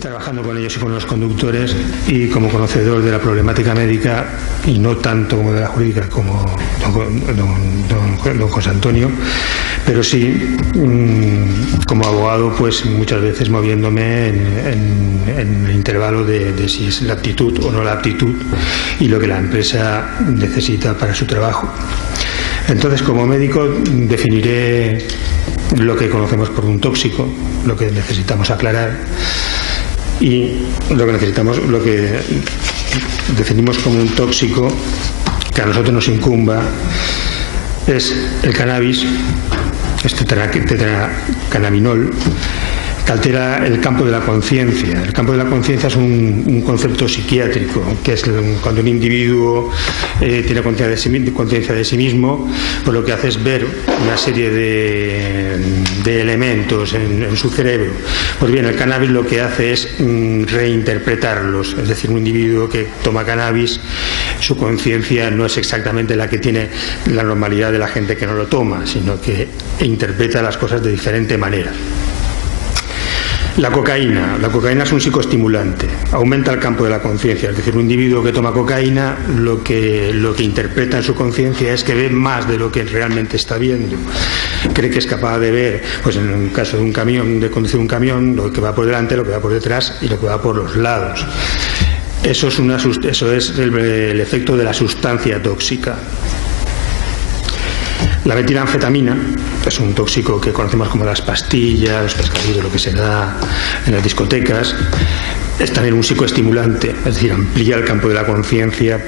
trabajando con ellos y con los conductores, y como conocedor de la problemática médica, y no tanto como de la jurídica como don José Antonio, pero sí como abogado, pues muchas veces moviéndome en el intervalo de si es la aptitud o no la aptitud y lo que la empresa necesita para su trabajo. Entonces, como médico, definiré lo que conocemos por un tóxico, lo que necesitamos aclarar, y lo que definimos como un tóxico que a nosotros nos incumba es el cannabis, este tetracannabinol, que altera el campo de la conciencia. El campo de la conciencia es un concepto psiquiátrico, que es cuando un individuo tiene conciencia de sí mismo, pues lo que hace es ver una serie de elementos en su cerebro. Pues bien, el cannabis lo que hace es reinterpretarlos, es decir, un individuo que toma cannabis, su conciencia no es exactamente la que tiene la normalidad de la gente que no lo toma, sino que interpreta las cosas de diferente manera. La cocaína es un psicoestimulante, aumenta el campo de la conciencia, es decir, un individuo que toma cocaína lo que interpreta en su conciencia es que ve más de lo que realmente está viendo. Cree que es capaz de ver, pues en el caso de un camión, de conducir un camión, lo que va por delante, lo que va por detrás y lo que va por los lados. Eso es el efecto de la sustancia tóxica. La metilanfetamina es un tóxico que conocemos como las pastillas, los pescadillos, lo que se da en las discotecas. Es también un psicoestimulante, es decir, amplía el campo de la conciencia,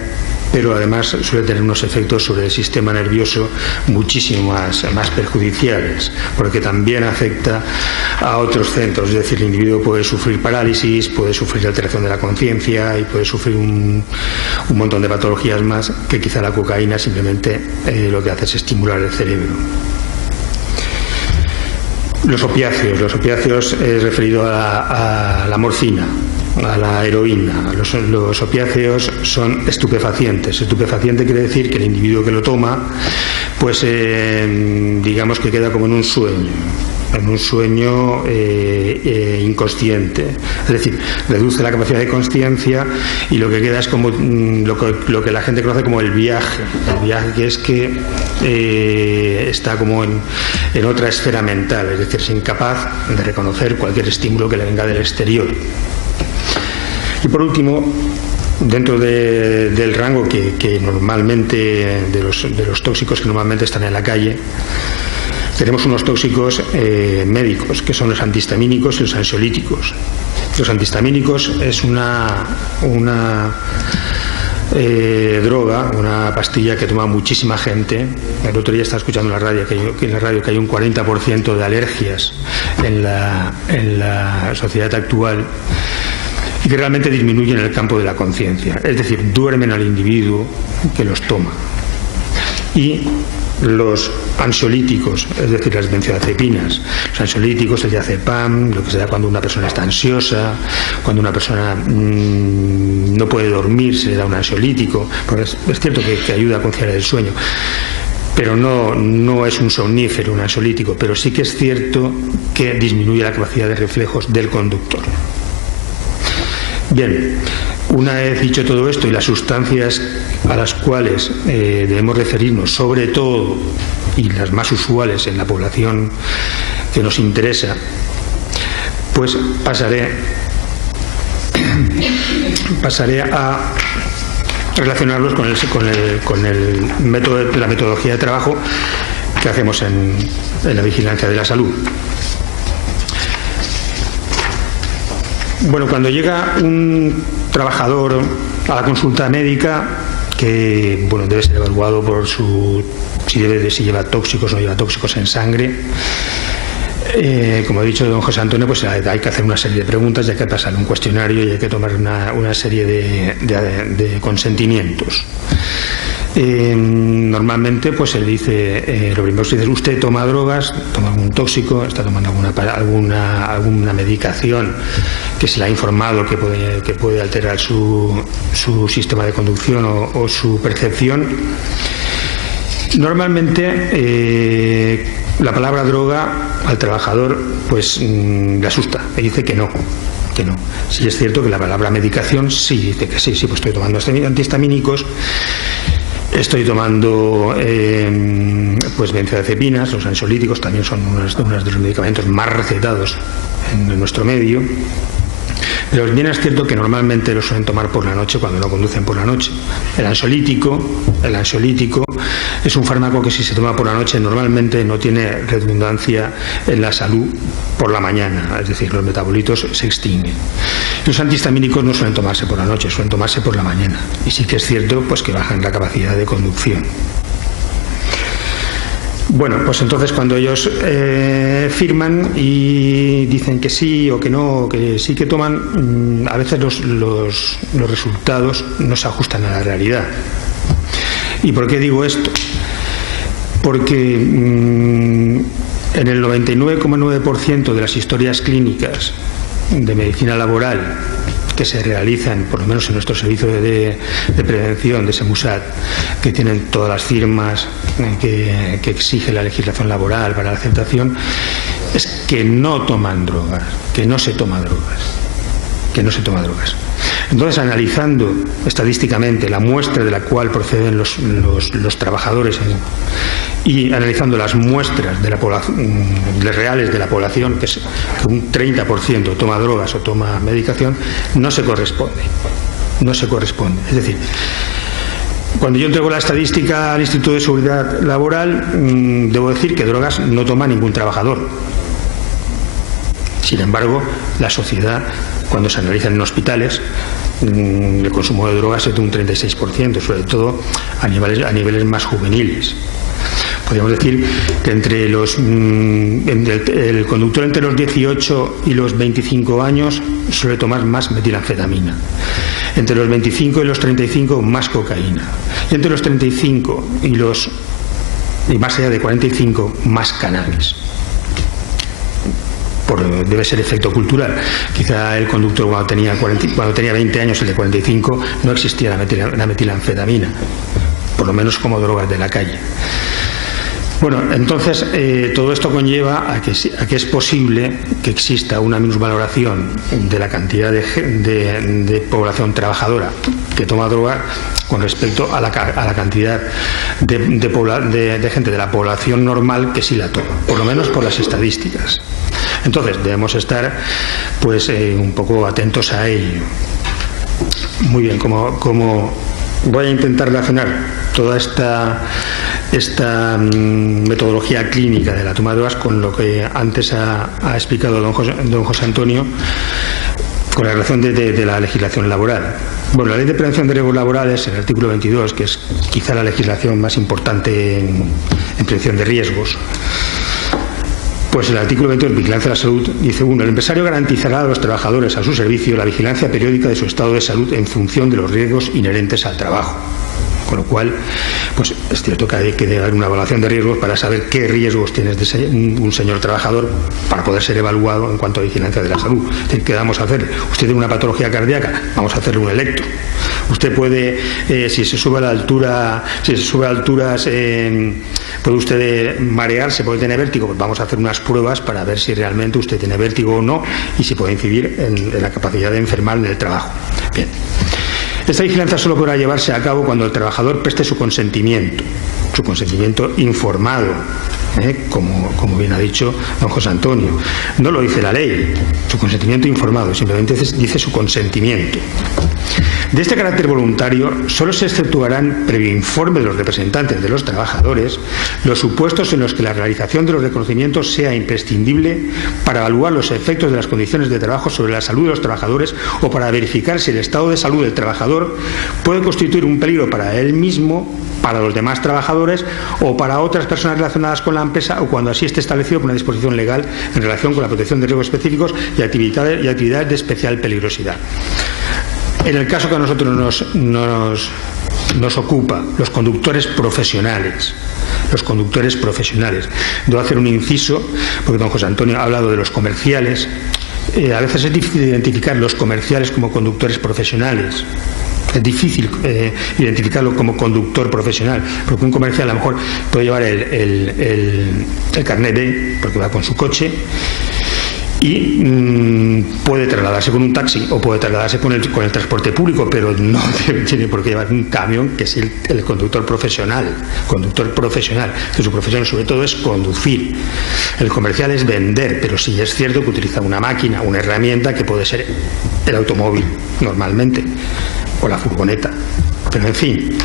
pero además suele tener unos efectos sobre el sistema nervioso muchísimo más perjudiciales, porque también afecta a otros centros, es decir, el individuo puede sufrir parálisis, puede sufrir alteración de la conciencia y puede sufrir un montón de patologías más que quizá la cocaína simplemente lo que hace es estimular el cerebro. Los opiáceos es referido a la morfina, a la heroína. Los opiáceos son estupefacientes. Estupefaciente quiere decir que el individuo que lo toma, pues digamos que queda como en un sueño inconsciente. Es decir, reduce la capacidad de consciencia y lo que queda es como lo que la gente conoce como el viaje. El viaje, que es que está como en otra esfera mental, es decir, es incapaz de reconocer cualquier estímulo que le venga del exterior. Y por último, dentro del rango que normalmente de los tóxicos que normalmente están en la calle, tenemos unos tóxicos médicos, que son los antihistamínicos y los ansiolíticos. Los antihistamínicos es una droga, una pastilla que toma muchísima gente. El otro día estaba escuchando en la radio que hay un 40% de alergias en la sociedad actual, y que realmente disminuyen el campo de la conciencia, es decir, duermen al individuo que los toma. Y los ansiolíticos, es decir, las benzodiazepinas, los ansiolíticos, el diazepam, lo que se da cuando una persona está ansiosa, cuando una persona no puede dormir, se le da un ansiolítico, porque es cierto que ayuda a conciliar el sueño, pero no es un somnífero, un ansiolítico, pero sí que es cierto que disminuye la capacidad de reflejos del conductor. Bien, una vez dicho todo esto y las sustancias a las cuales debemos referirnos, sobre todo, y las más usuales en la población que nos interesa, pues pasaré a relacionarlos con el método, la metodología de trabajo que hacemos en la vigilancia de la salud. Bueno, cuando llega un trabajador a la consulta médica, que bueno, debe ser evaluado por si lleva tóxicos o no lleva tóxicos en sangre, como ha dicho don José Antonio, pues hay que hacer una serie de preguntas y hay que pasar un cuestionario y hay que tomar una serie de consentimientos. Normalmente pues se dice, lo primero se dice: usted toma drogas, toma algún tóxico, está tomando alguna medicación que se le ha informado que puede alterar su sistema de conducción o su percepción. Normalmente la palabra droga al trabajador pues le asusta, le dice que no, que no. Sí es cierto que la palabra medicación sí dice que sí, pues estoy tomando antihistamínicos, estoy tomando pues benzodiazepinas, los ansiolíticos también son unos de los medicamentos más recetados en nuestro medio. Pero bien es cierto que normalmente lo suelen tomar por la noche cuando no conducen por la noche. El ansiolítico es un fármaco que si se toma por la noche normalmente no tiene redundancia en la salud por la mañana, es decir, los metabolitos se extinguen. Los antihistamínicos no suelen tomarse por la noche, suelen tomarse por la mañana. Y sí que es cierto pues que bajan la capacidad de conducción. Bueno, pues entonces cuando ellos firman y dicen que sí o que no, que sí que toman, a veces los resultados no se ajustan a la realidad. ¿Y por qué digo esto? Porque en el 99,9% de las historias clínicas de medicina laboral que se realizan, por lo menos en nuestro servicio de prevención de SEMUSAT, que tienen todas las firmas que exige la legislación laboral para la aceptación, es que no toman drogas, que no se toma drogas. Entonces, analizando estadísticamente la muestra de la cual proceden los trabajadores y analizando las muestras de la reales de la población, que es que un 30% toma drogas o toma medicación, no se corresponde. Es decir, cuando yo entrego la estadística al Instituto de Seguridad Laboral, debo decir que drogas no toma ningún trabajador. Sin embargo, la sociedad, cuando se analizan en hospitales, el consumo de drogas es de un 36%, sobre todo a niveles más juveniles. Podríamos decir que entre el conductor entre los 18 y los 25 años suele tomar más metilanfetamina. Entre los 25 y los 35 más cocaína. Y entre los 35 y más allá de 45 más cannabis. Debe ser efecto cultural. Quizá el conductor cuando tenía 20 años, el de 45, no existía la metilanfetamina, por lo menos como drogas de la calle. Bueno, entonces todo esto conlleva a que es posible que exista una minusvaloración de la cantidad de población trabajadora que toma droga con respecto a la cantidad de gente de la población normal que sí la toma, por lo menos por las estadísticas. Entonces debemos estar pues un poco atentos a ello. Muy bien, como voy a intentar relacionar toda esta metodología clínica de la toma de drogas con lo que antes ha explicado don José Antonio, con la relación de la legislación laboral. Bueno, la Ley de Prevención de Riesgos Laborales, en el artículo 22, que es quizá la legislación más importante en prevención de riesgos, pues el artículo 22, Vigilancia de la Salud, dice: 1. El empresario garantizará a los trabajadores a su servicio la vigilancia periódica de su estado de salud en función de los riesgos inherentes al trabajo. Con lo cual, pues es cierto que hay que dar una evaluación de riesgos para saber qué riesgos tiene un señor trabajador para poder ser evaluado en cuanto a vigilancia de la salud. Es decir, ¿qué vamos a hacer? Usted tiene una patología cardíaca, vamos a hacerle un electro. Usted puede, si se sube a alturas, puede usted marearse, puede tener vértigo, pues vamos a hacer unas pruebas para ver si realmente usted tiene vértigo o no y si puede incidir en la capacidad de enfermar en el trabajo. Bien. Esta vigilancia solo podrá llevarse a cabo cuando el trabajador preste su consentimiento informado, como bien ha dicho don José Antonio. No lo dice la ley, su consentimiento informado, simplemente dice su consentimiento. De este carácter voluntario, solo se exceptuarán, previo informe de los representantes de los trabajadores, los supuestos en los que la realización de los reconocimientos sea imprescindible para evaluar los efectos de las condiciones de trabajo sobre la salud de los trabajadores o para verificar si el estado de salud del trabajador puede constituir un peligro para él mismo, para los demás trabajadores o para otras personas relacionadas con la empresa, o cuando así esté establecido por una disposición legal en relación con la protección de riesgos específicos y actividades de especial peligrosidad. En el caso que a nosotros nos ocupa, los conductores profesionales. Debo hacer un inciso, porque don José Antonio ha hablado de los comerciales. A veces es difícil identificar los comerciales como conductores profesionales. Es difícil identificarlo como conductor profesional, porque un comercial a lo mejor puede llevar el carnet B, porque va con su coche, y puede trasladarse con un taxi o puede trasladarse con el transporte público, pero no tiene por qué llevar un camión, que es el conductor profesional, que su profesión sobre todo es conducir. El comercial es vender, pero sí es cierto que utiliza una máquina, una herramienta que puede ser el automóvil normalmente o la furgoneta, pero en fin.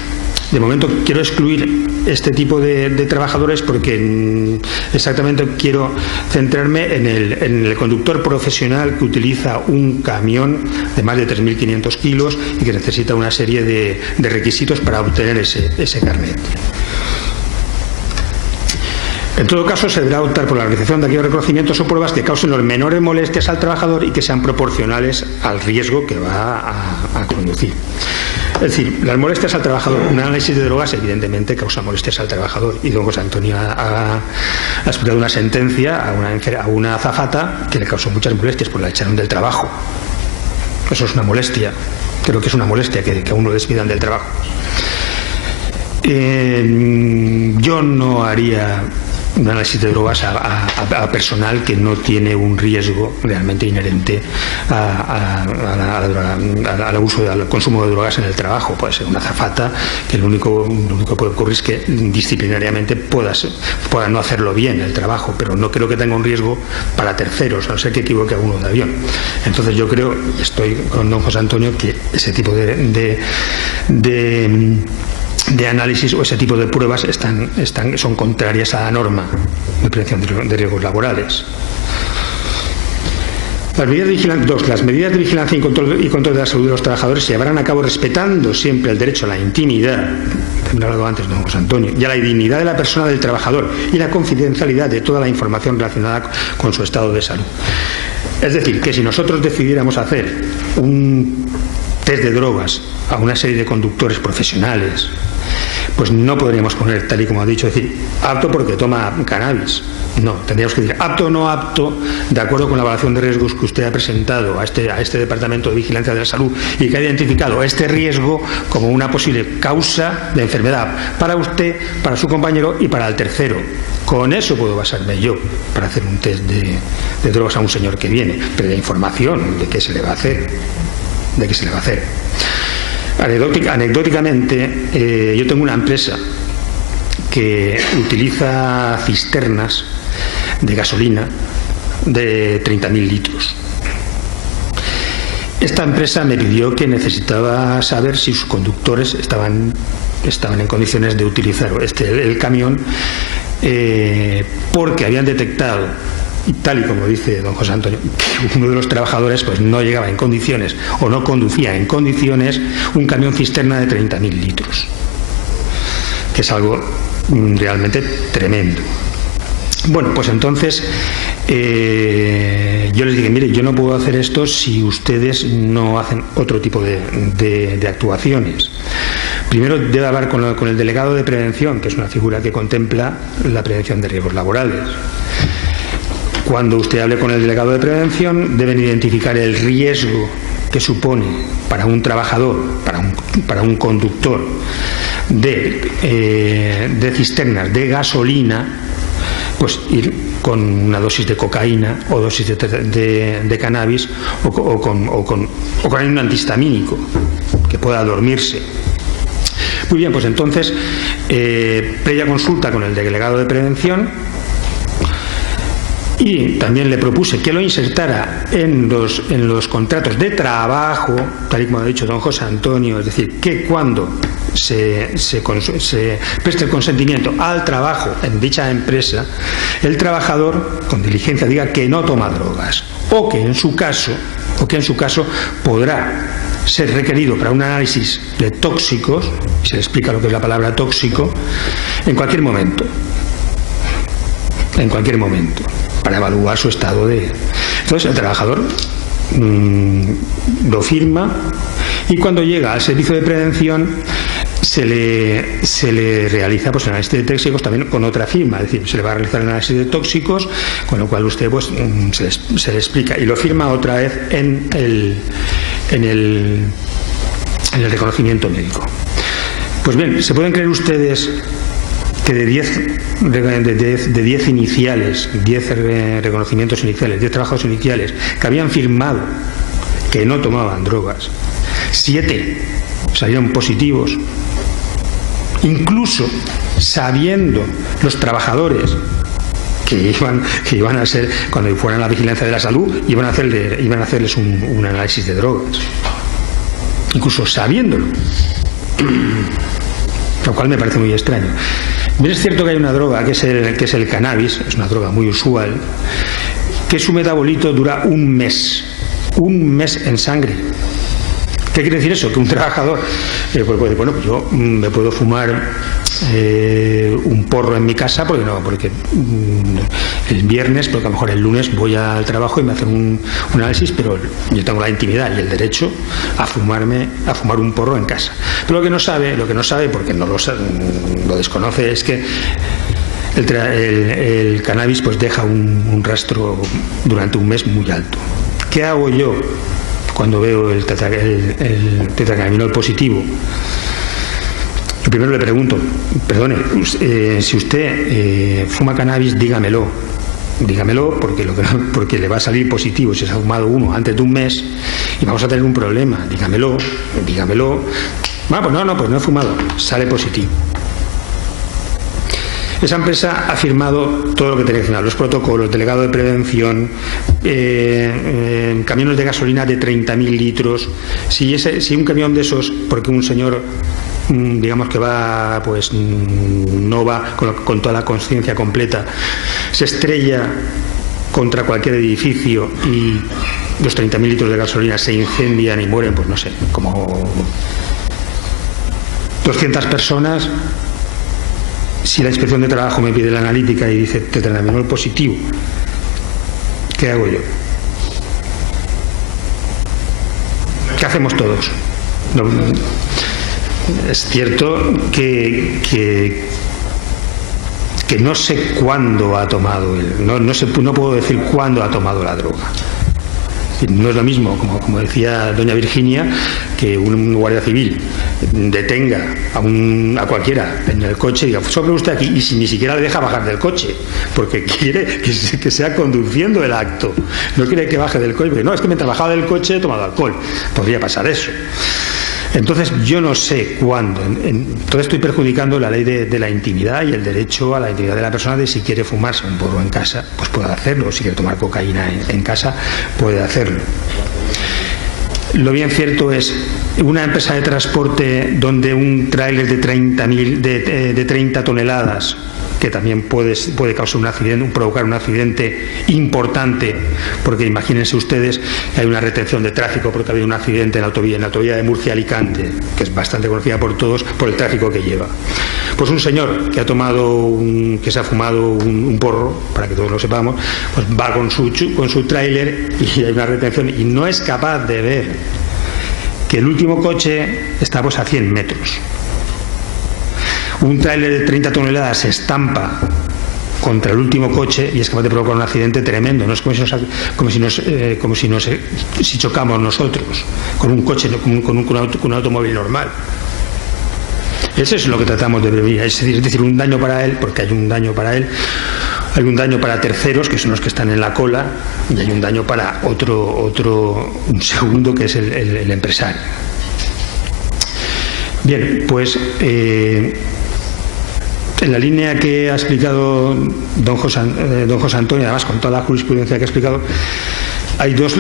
De momento quiero excluir este tipo de trabajadores porque exactamente quiero centrarme en el conductor profesional que utiliza un camión de más de 3.500 kilos y que necesita una serie de requisitos para obtener ese carnet. En todo caso, se deberá optar por la realización de aquellos reconocimientos o pruebas que causen los menores molestias al trabajador y que sean proporcionales al riesgo que va a conducir. Es decir, las molestias al trabajador, un análisis de drogas evidentemente causa molestias al trabajador, y don José Antonio ha explicado una sentencia a una azafata que le causó muchas molestias, pues la echaron del trabajo. Eso es una molestia, creo que es una molestia que a uno le despidan del trabajo. Yo no haría un análisis de drogas a personal que no tiene un riesgo realmente inherente al uso, al consumo de drogas en el trabajo. Puede ser una azafata que lo único que puede ocurrir es que disciplinariamente pueda no hacerlo bien el trabajo, pero no creo que tenga un riesgo para terceros, a no ser que equivoque a uno de avión. Entonces yo creo, estoy con don José Antonio, que ese tipo de análisis o ese tipo de pruebas son contrarias a la norma de prevención de riesgos laborales. Las medidas de vigilancia y control de la salud de los trabajadores se llevarán a cabo respetando siempre el derecho a la intimidad, que me ha hablado antes don José Antonio, y a la dignidad de la persona del trabajador y la confidencialidad de toda la información relacionada con su estado de salud. Es decir, que si nosotros decidiéramos hacer un test de drogas a una serie de conductores profesionales, pues no podríamos poner, tal y como ha dicho, decir apto porque toma cannabis. No, tendríamos que decir apto o no apto, de acuerdo con la evaluación de riesgos que usted ha presentado a este Departamento de Vigilancia de la Salud y que ha identificado este riesgo como una posible causa de enfermedad para usted, para su compañero y para el tercero. Con eso puedo basarme yo para hacer un test de drogas a un señor que viene, pero la información de qué se le va a hacer, Anecdóticamente, yo tengo una empresa que utiliza cisternas de gasolina de 30.000 litros. Esta empresa me pidió que necesitaba saber si sus conductores estaban en condiciones de utilizar el camión, porque habían detectado, y tal y como dice don José Antonio, que uno de los trabajadores pues no llegaba en condiciones o no conducía en condiciones un camión cisterna de 30.000 litros, que es algo realmente tremendo. Bueno, pues entonces yo les dije, mire, yo no puedo hacer esto si ustedes no hacen otro tipo de actuaciones. Primero debe hablar con el delegado de prevención, que es una figura que contempla la prevención de riesgos laborales. Cuando usted hable con el delegado de prevención, deben identificar el riesgo que supone para un trabajador, para un conductor de cisternas de gasolina, pues ir con una dosis de cocaína o dosis de cannabis o con un antihistamínico que pueda dormirse. Muy bien, pues entonces, previa consulta con el delegado de prevención. Y también le propuse que lo insertara en los contratos de trabajo, tal y como ha dicho don José Antonio, es decir, que cuando se preste el consentimiento al trabajo en dicha empresa, el trabajador con diligencia diga que no toma drogas, o que en su caso podrá ser requerido para un análisis de tóxicos, y se le explica lo que es la palabra tóxico, en cualquier momento, para evaluar su estado de... Entonces el trabajador lo firma, y cuando llega al servicio de prevención se le realiza pues el análisis de tóxicos también con otra firma, es decir, se le va a realizar el análisis de tóxicos, con lo cual usted pues se le explica y lo firma otra vez en el reconocimiento médico. Pues bien, ¿se pueden creer ustedes que de 10 iniciales, 10 reconocimientos iniciales, 10 trabajos iniciales que habían firmado que no tomaban drogas, 7 salieron positivos, incluso sabiendo los trabajadores que iban a ser, cuando fueran a la vigilancia de la salud, iban a hacerles un análisis de drogas, incluso sabiéndolo, lo cual me parece muy extraño. Bien, es cierto que hay una droga que es el cannabis, es una droga muy usual, que su metabolito dura un mes en sangre. ¿Qué quiere decir eso? Que un trabajador pues yo me puedo fumar un porro en mi casa porque el viernes, porque a lo mejor el lunes voy al trabajo y me hacen un análisis, pero yo tengo la intimidad y el derecho a fumar un porro en casa. Pero lo que no sabe porque no lo desconoce, es que el cannabis pues deja un rastro durante un mes muy alto. ¿Qué hago yo cuando veo el tetracannabinol positivo? Yo primero le pregunto, perdone, si usted fuma cannabis, dígamelo porque le va a salir positivo si se ha fumado uno antes de un mes y vamos a tener un problema. Dígamelo. Pues no he fumado, sale positivo. Esa empresa ha firmado todo lo que tenía que firmar, los protocolos, delegado de prevención, camiones de gasolina de 30.000 litros. Si un camión de esos, porque un señor, digamos que va, pues no va con toda la conciencia completa, se estrella contra cualquier edificio y los 30.000 litros de gasolina se incendian y mueren, pues no sé, como 200 personas. Si la inspección de trabajo me pide la analítica y dice tetracannabinol positivo, ¿qué hago yo? ¿Qué hacemos todos? No, es cierto que no sé cuándo ha tomado no puedo decir cuándo ha tomado la droga. No es lo mismo, como decía doña Virginia, que un guardia civil detenga a cualquiera en el coche y diga, sobre usted aquí, y si ni siquiera le deja bajar del coche, porque quiere que sea conduciendo el acto, no quiere que baje del coche, porque no, es que mientras bajaba del coche he tomado alcohol. Podría pasar eso. Entonces yo no sé cuándo. Entonces estoy perjudicando la ley de la intimidad y el derecho a la intimidad de la persona, de si quiere fumarse un porro en casa, pues puede hacerlo. Si quiere tomar cocaína en casa, puede hacerlo. Lo bien cierto es una empresa de transporte donde un tráiler de 30 toneladas, que también puede causar un accidente, provocar un accidente importante, porque imagínense ustedes que hay una retención de tráfico porque ha habido un accidente en la autovía de Murcia-Alicante, que es bastante conocida por todos por el tráfico que lleva. Pues un señor que se ha fumado un porro, para que todos lo sepamos, pues va con su tráiler y hay una retención y no es capaz de ver que el último coche está pues a 100 metros. Un tráiler de 30 toneladas se estampa contra el último coche y es capaz de provocar un accidente tremendo. No es si chocamos nosotros con un coche, con un automóvil normal. Eso es lo que tratamos de prevenir. Es decir, un daño para él, porque hay un daño para él, hay un daño para terceros, que son los que están en la cola, y hay un daño para un segundo, que es el empresario. Bien, pues en la línea que ha explicado don José Antonio, además con toda la jurisprudencia que ha explicado, hay dos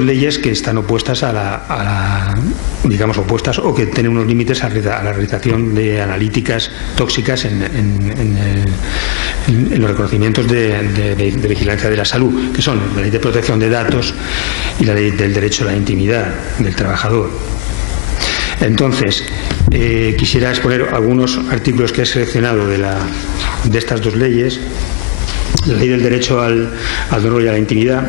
leyes que están opuestas digamos opuestas, o que tienen unos límites a la realización de analíticas tóxicas en los reconocimientos de vigilancia de la salud, que son la ley de protección de datos y la ley del derecho a la intimidad del trabajador. Entonces, quisiera exponer algunos artículos que he seleccionado de estas dos leyes. La ley del derecho al honor y a la intimidad.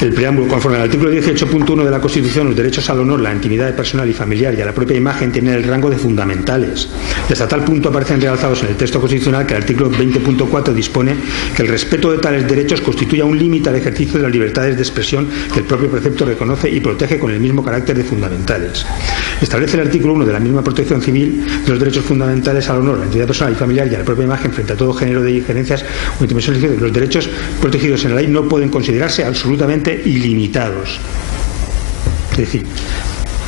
El preámbulo: conforme al artículo 18.1 de la Constitución, los derechos al honor, la intimidad personal y familiar y a la propia imagen tienen el rango de fundamentales. Y hasta tal punto aparecen realzados en el texto constitucional que el artículo 20.4 dispone que el respeto de tales derechos constituye un límite al ejercicio de las libertades de expresión que el propio precepto reconoce y protege con el mismo carácter de fundamentales. Establece el artículo 1 de la misma protección civil de los derechos fundamentales al honor, la intimidad personal y familiar y a la propia imagen frente a todo género de injerencias o intervenciones. Los derechos protegidos en la ley no pueden considerarse absolutamente ilimitados. Es decir,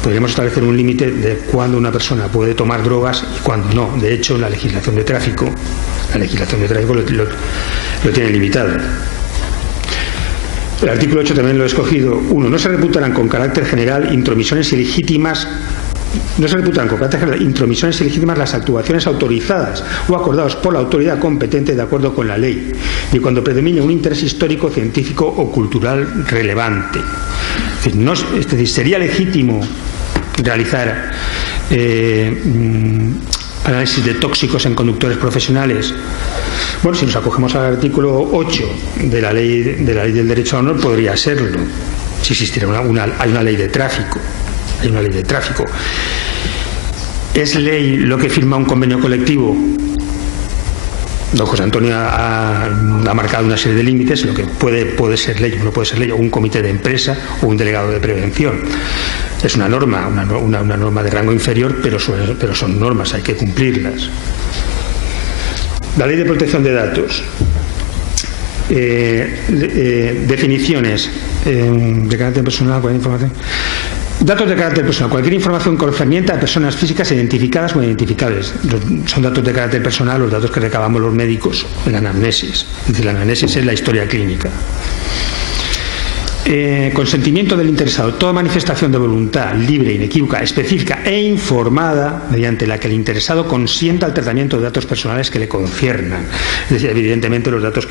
podríamos establecer un límite de cuándo una persona puede tomar drogas y cuándo no. De hecho, la legislación de tráfico lo tiene limitado. El artículo 8 también lo he escogido. 1. No se reputarán con carácter general intromisiones ilegítimas. No se reputan con carácter general intromisiones ilegítimas las actuaciones autorizadas o acordadas por la autoridad competente de acuerdo con la ley, ni cuando predomine un interés histórico, científico o cultural relevante. Es decir, sería legítimo realizar análisis de tóxicos en conductores profesionales. Bueno, si nos acogemos al artículo 8 de la ley del derecho al honor, podría serlo, si existiera hay una ley de tráfico. Hay una ley de tráfico. ¿Es ley lo que firma un convenio colectivo? Don José Antonio ha marcado una serie de límites, lo que puede ser ley, no puede ser ley, o un comité de empresa o un delegado de prevención. Es una norma, una norma de rango inferior, pero son normas, hay que cumplirlas. La ley de protección de datos. Definiciones de carácter personal, cualquier información. Datos de carácter personal: cualquier información concerniente a personas físicas identificadas o identificables. Son datos de carácter personal los datos que recabamos los médicos en la anamnesis. Es decir, la anamnesis es la historia clínica. Consentimiento del interesado: toda manifestación de voluntad libre, inequívoca, específica e informada mediante la que el interesado consienta al tratamiento de datos personales que le conciernan. Es decir, evidentemente los datos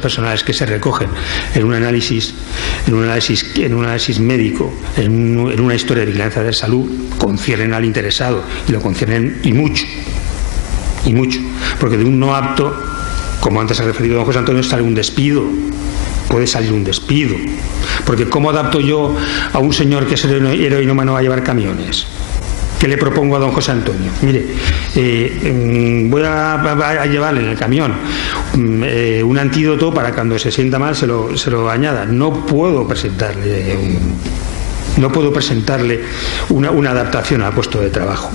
personales que se recogen en un análisis médico, en una historia de vigilancia de salud, conciernen al interesado y lo conciernen y mucho, porque de un no apto, como antes ha referido don José Antonio, sale un despido. Puede salir un despido, porque ¿cómo adapto yo a un señor que es heroinómano a llevar camiones? ¿Qué le propongo a don José Antonio? Mire, voy a llevarle en el camión un antídoto para cuando se sienta mal se lo añada. No puedo presentarle una adaptación al puesto de trabajo.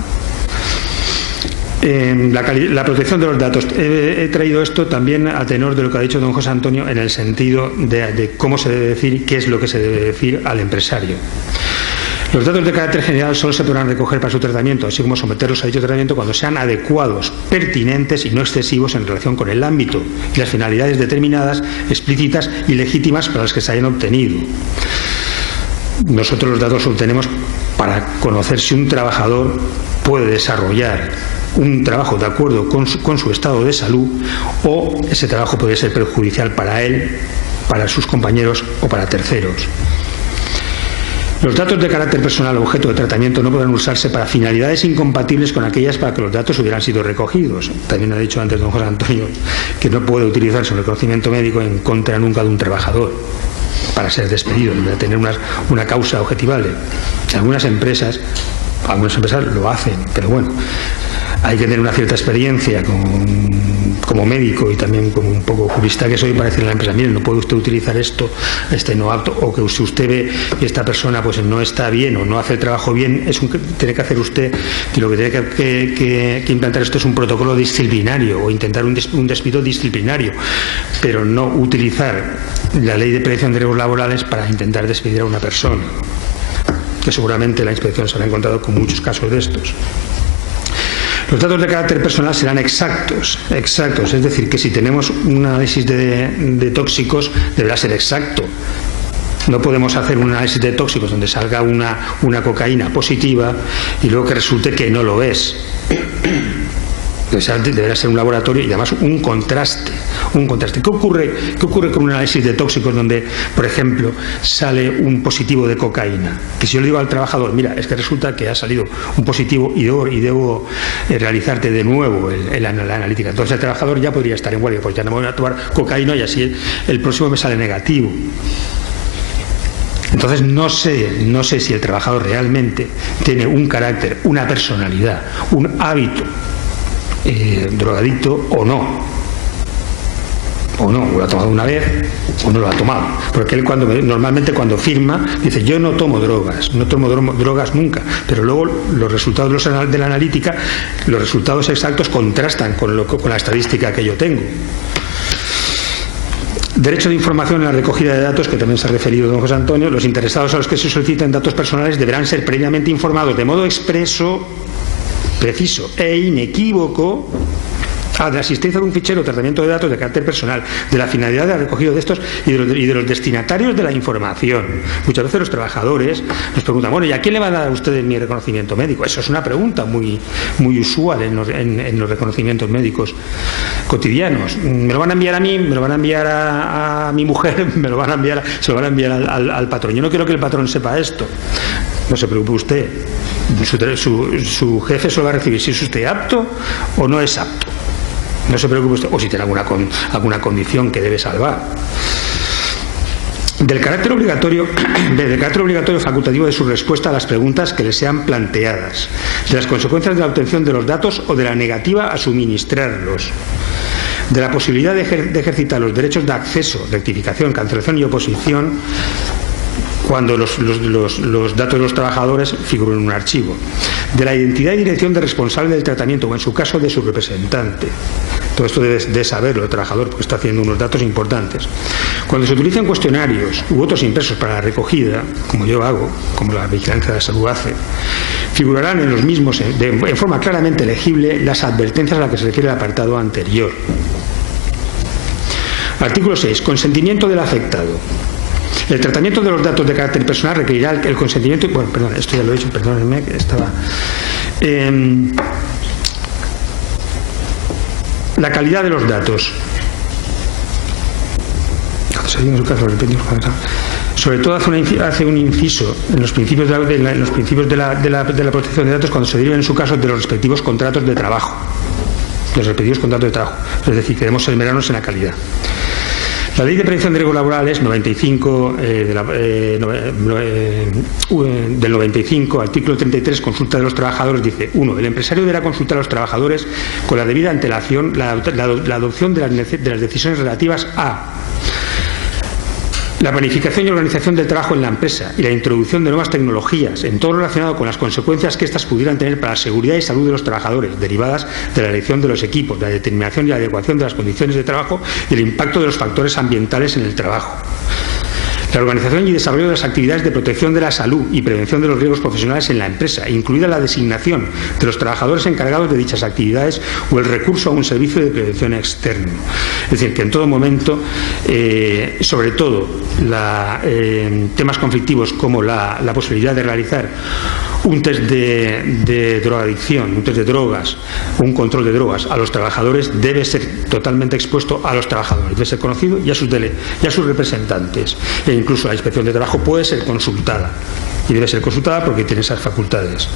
La protección de los datos. He traído esto también a tenor de lo que ha dicho don José Antonio, en el sentido de cómo se debe decir y qué es lo que se debe decir al empresario. Los datos de carácter general solo se podrán recoger para su tratamiento, así como someterlos a dicho tratamiento cuando sean adecuados, pertinentes y no excesivos en relación con el ámbito y las finalidades determinadas, explícitas y legítimas para las que se hayan obtenido. Nosotros los datos obtenemos para conocer si un trabajador puede desarrollar un trabajo de acuerdo con su estado de salud, o ese trabajo puede ser perjudicial para él, para sus compañeros o para terceros. Los datos de carácter personal objeto de tratamiento no podrán usarse para finalidades incompatibles con aquellas para que los datos hubieran sido recogidos. También ha dicho antes don José Antonio que no puede utilizarse un reconocimiento médico en contra nunca de un trabajador para ser despedido, para tener una causa objetivable. Algunas empresas lo hacen, pero bueno, hay que tener una cierta experiencia como médico y también como un poco jurista que soy para decirle a la empresa: mire, no puede usted utilizar esto, no apto, o que si usted ve que esta persona pues no está bien o no hace el trabajo bien, tiene que hacer usted, que lo que tiene que implantar esto es un protocolo disciplinario o intentar un despido disciplinario, pero no utilizar la ley de prevención de riesgos laborales para intentar despedir a una persona, que seguramente la inspección se habrá encontrado con muchos casos de estos. Los datos de carácter personal serán exactos, es decir, que si tenemos un análisis de tóxicos deberá ser exacto. No podemos hacer un análisis de tóxicos donde salga una cocaína positiva y luego que resulte que no lo es. Deberá ser un laboratorio y además un contraste. ¿Qué ocurre con un análisis de tóxicos donde, por ejemplo, sale un positivo de cocaína? Que si yo le digo al trabajador: mira, es que resulta que ha salido un positivo y debo realizarte de nuevo la analítica. Entonces el trabajador ya podría estar en guardia, pues ya no me voy a tomar cocaína y así el próximo me sale negativo. Entonces no sé si el trabajador realmente tiene un carácter, una personalidad, un hábito drogadicto o no, o lo ha tomado una vez o no lo ha tomado, porque él normalmente cuando firma dice: yo no tomo drogas nunca, pero luego los resultados de la analítica, los resultados exactos contrastan con la estadística que yo tengo. Derecho de información en la recogida de datos, que también se ha referido don José Antonio. Los interesados a los que se soliciten datos personales deberán ser previamente informados de modo expreso, preciso e inequívoco de la existencia de un fichero o tratamiento de datos de carácter personal, de la finalidad de recogido de estos y de los destinatarios de la información. Muchas veces los trabajadores nos preguntan: bueno, ¿y a quién le va a dar a ustedes mi reconocimiento médico? Eso es una pregunta muy usual en los reconocimientos médicos cotidianos. ¿Me lo van a enviar a mí? ¿Me lo van a enviar a mi mujer? ¿Me lo van a enviar se lo van a enviar al patrón? Yo no quiero que el patrón sepa esto. No se preocupe usted. Su jefe se lo va a recibir si es usted apto o no es apto. No se preocupe usted, o si tiene alguna condición que debe salvar. Del carácter obligatorio facultativo de su respuesta a las preguntas que le sean planteadas, de las consecuencias de la obtención de los datos o de la negativa a suministrarlos, de la posibilidad de ejercitar los derechos de acceso, rectificación, cancelación y oposición cuando los datos de los trabajadores figuran en un archivo, de la identidad y dirección del responsable del tratamiento o, en su caso, de su representante. Todo esto debe saberlo el trabajador, porque está haciendo unos datos importantes. Cuando se utilizan cuestionarios u otros impresos para la recogida, como yo hago, como la Vigilancia de la Salud hace, figurarán en los mismos en forma claramente legible las advertencias a las que se refiere el apartado anterior. Artículo 6. Consentimiento del afectado. El tratamiento de los datos de carácter personal requerirá el consentimiento. Bueno, perdón, esto ya lo he dicho, perdónenme, que estaba. La calidad de los datos. Sobre todo hace un inciso en los principios de la protección de datos cuando se deriven, en su caso, de los respectivos contratos de trabajo. Es decir, queremos esmerarnos en la calidad. La Ley de Prevención de Riesgos Laborales 95 del 95, artículo 33, consulta de los trabajadores, dice: 1. El empresario deberá consultar a los trabajadores con la debida antelación la adopción de las decisiones relativas a la planificación y organización del trabajo en la empresa y la introducción de nuevas tecnologías en todo lo relacionado con las consecuencias que éstas pudieran tener para la seguridad y salud de los trabajadores, derivadas de la elección de los equipos, de la determinación y la adecuación de las condiciones de trabajo y el impacto de los factores ambientales en el trabajo. La organización y desarrollo de las actividades de protección de la salud y prevención de los riesgos profesionales en la empresa, incluida la designación de los trabajadores encargados de dichas actividades o el recurso a un servicio de prevención externo. Es decir, que en todo momento, sobre todo temas conflictivos como la posibilidad de realizar un test de drogadicción, un test de drogas, un control de drogas a los trabajadores, debe ser totalmente expuesto a los trabajadores, debe ser conocido y a sus representantes. E incluso la Inspección de Trabajo puede ser consultada, y debe ser consultada porque tiene esas facultades.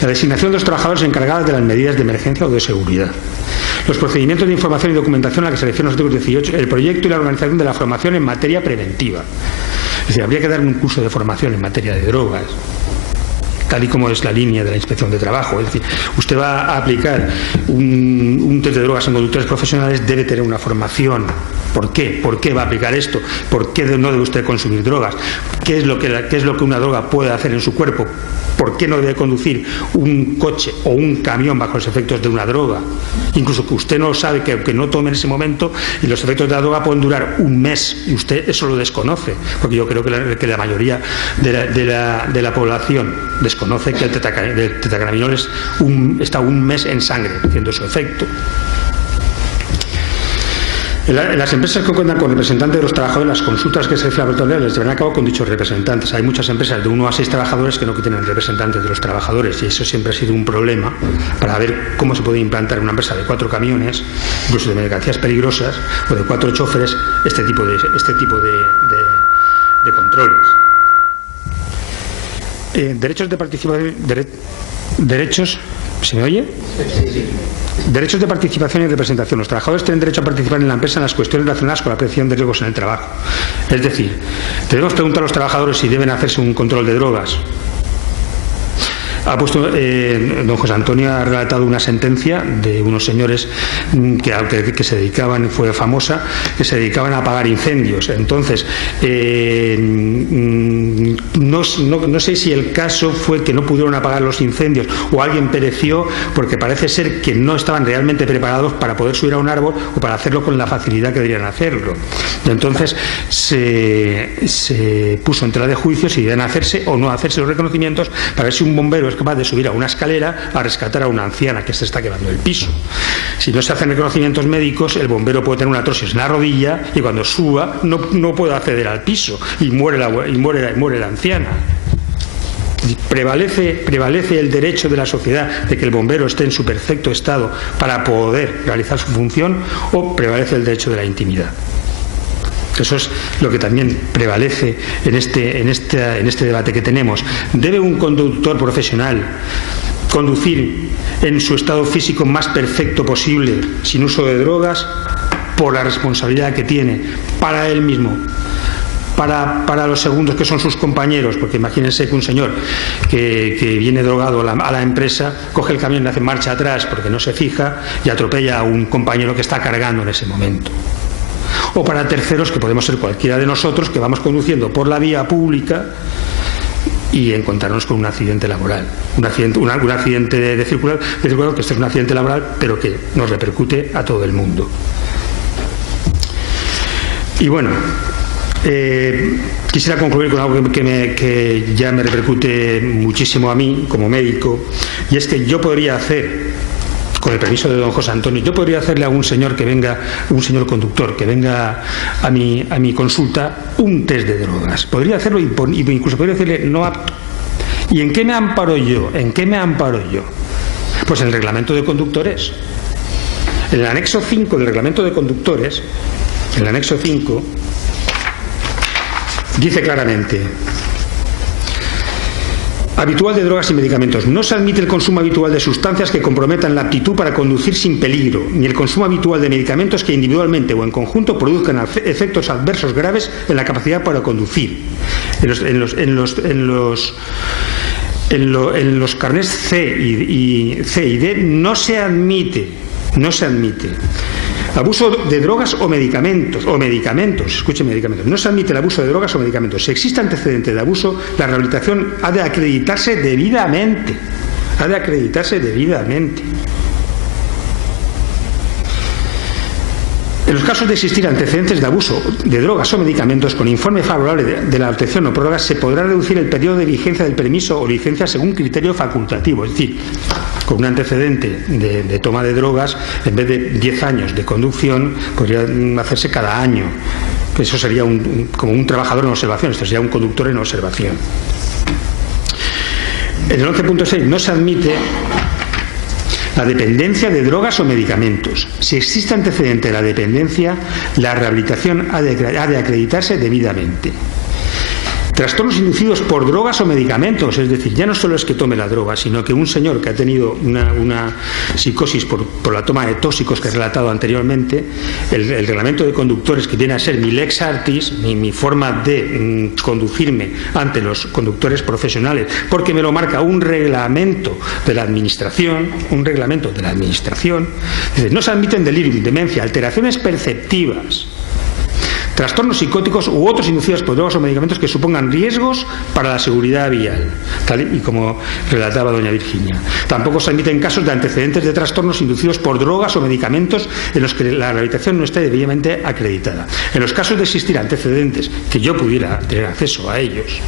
La designación de los trabajadores encargados de las medidas de emergencia o de seguridad. Los procedimientos de información y documentación a los que se refieren los artículos 18, el proyecto y la organización de la formación en materia preventiva. Es decir, habría que dar un curso de formación en materia de drogas, tal y como es la línea de la Inspección de Trabajo. Es decir, usted va a aplicar un test de drogas en conductores profesionales, debe tener una formación. ¿Por qué? ¿Por qué va a aplicar esto? ¿Por qué no debe usted consumir drogas? ¿Qué es lo que una droga puede hacer en su cuerpo? ¿Por qué no debe conducir un coche o un camión bajo los efectos de una droga? Incluso que usted no sabe, que no tome en ese momento, y los efectos de la droga pueden durar un mes y usted eso lo desconoce, porque yo creo que la mayoría de la población desconoce que el tetracannabinol está un mes en sangre haciendo su efecto. En las empresas que cuentan con representantes de los trabajadores, las consultas que se refieren les llevarán a cabo con dichos representantes. Hay muchas empresas de 1 a 6 trabajadores que no tienen representantes de los trabajadores, y eso siempre ha sido un problema para ver cómo se puede implantar una empresa de 4 camiones, incluso de mercancías peligrosas, o de 4 choferes, este tipo de controles. Derechos de participación. Derechos ¿Se me oye? Sí. Derechos de participación y representación. Los trabajadores tienen derecho a participar en la empresa en las cuestiones relacionadas con la prevención de riesgos en el trabajo. Es decir, debemos preguntar a los trabajadores si deben hacerse un control de drogas. Ha puesto, don José Antonio ha relatado una sentencia de unos señores que se dedicaban, fue famosa, que se dedicaban a apagar incendios. Entonces, no sé si el caso fue que no pudieron apagar los incendios o alguien pereció porque parece ser que no estaban realmente preparados para poder subir a un árbol o para hacerlo con la facilidad que deberían hacerlo. Entonces, se puso en tela de juicio si deben hacerse o no hacerse los reconocimientos para ver si un bombero es capaz de subir a una escalera a rescatar a una anciana que se está quemando el piso. Si no se hacen reconocimientos médicos, el bombero puede tener una artrosis en la rodilla y cuando suba no puede acceder al piso y muere la anciana. Prevalece el derecho de la sociedad de que el bombero esté en su perfecto estado para poder realizar su función, o prevalece el derecho de la intimidad. Eso es lo que también prevalece en este debate que tenemos. ¿Debe un conductor profesional conducir en su estado físico más perfecto posible, sin uso de drogas, por la responsabilidad que tiene para él mismo, para los segundos que son sus compañeros? Porque imagínense que un señor que viene drogado a la empresa, coge el camión y hace marcha atrás porque no se fija y atropella a un compañero que está cargando en ese momento. O para terceros, que podemos ser cualquiera de nosotros, que vamos conduciendo por la vía pública y encontrarnos con un accidente laboral, un accidente de circular, que este es un accidente laboral, pero que nos repercute a todo el mundo. Y bueno, quisiera concluir con algo que ya me repercute muchísimo a mí como médico, y es que yo podría hacer, con el permiso de don José Antonio, yo podría hacerle a un señor conductor que venga a mi consulta un test de drogas. Podría hacerlo y incluso podría decirle no apto. ¿Y en qué me amparo yo? Pues en el reglamento de conductores. En el anexo 5 del reglamento de conductores, en el anexo 5, dice claramente: habitual de drogas y medicamentos. No se admite el consumo habitual de sustancias que comprometan la aptitud para conducir sin peligro, ni el consumo habitual de medicamentos que individualmente o en conjunto produzcan efectos adversos graves en la capacidad para conducir. En los carnets C y D no se admite abuso de drogas o medicamentos, escuchen, medicamentos. No se admite el abuso de drogas o medicamentos. Si existe antecedente de abuso, la rehabilitación ha de acreditarse debidamente. En los casos de existir antecedentes de abuso de drogas o medicamentos, con informe favorable de la obtención o prórroga, se podrá reducir el periodo de vigencia del permiso o licencia según criterio facultativo. Es decir, con un antecedente de toma de drogas, en vez de 10 años de conducción, podría hacerse cada año. Eso sería como un trabajador en observación, esto sería un conductor en observación. En el 11.6 no se admite la dependencia de drogas o medicamentos. Si existe antecedente de la dependencia, la rehabilitación ha de acreditarse debidamente. Trastornos inducidos por drogas o medicamentos, es decir, ya no solo es que tome la droga, sino que un señor que ha tenido una psicosis por la toma de tóxicos que he relatado anteriormente, el reglamento de conductores, que viene a ser mi lex artis, mi forma de conducirme ante los conductores profesionales, porque me lo marca un reglamento de la administración, dice, no se admiten delirium, demencia, alteraciones perceptivas, trastornos psicóticos u otros inducidos por drogas o medicamentos que supongan riesgos para la seguridad vial, tal y como relataba doña Virginia. Tampoco se admiten casos de antecedentes de trastornos inducidos por drogas o medicamentos en los que la rehabilitación no esté debidamente acreditada. En los casos de existir antecedentes que yo pudiera tener acceso a ellos,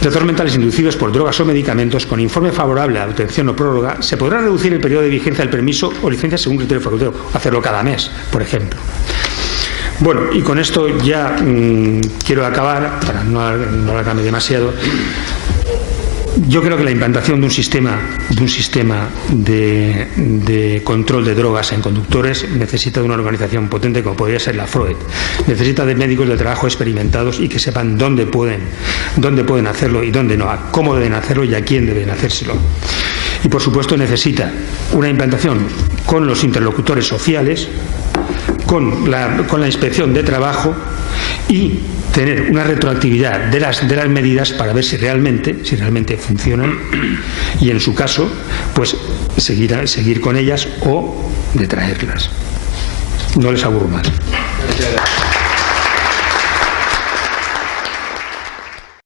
trastornos mentales inducidos por drogas o medicamentos, con informe favorable a la obtención o prórroga, se podrá reducir el periodo de vigencia del permiso o licencia según criterio facultativo, hacerlo cada mes, por ejemplo. Bueno, y con esto ya quiero acabar, para no alargarme demasiado. Yo creo que la implantación de un sistema de control de drogas en conductores necesita de una organización potente como podría ser la FROET. Necesita de médicos de trabajo experimentados y que sepan dónde pueden hacerlo y dónde no, cómo deben hacerlo y a quién deben hacérselo. Y por supuesto necesita una implantación con los interlocutores sociales, con la inspección de trabajo, y tener una retroactividad de las medidas para ver si realmente funcionan, y en su caso pues seguir con ellas o detraerlas. No les aburro más.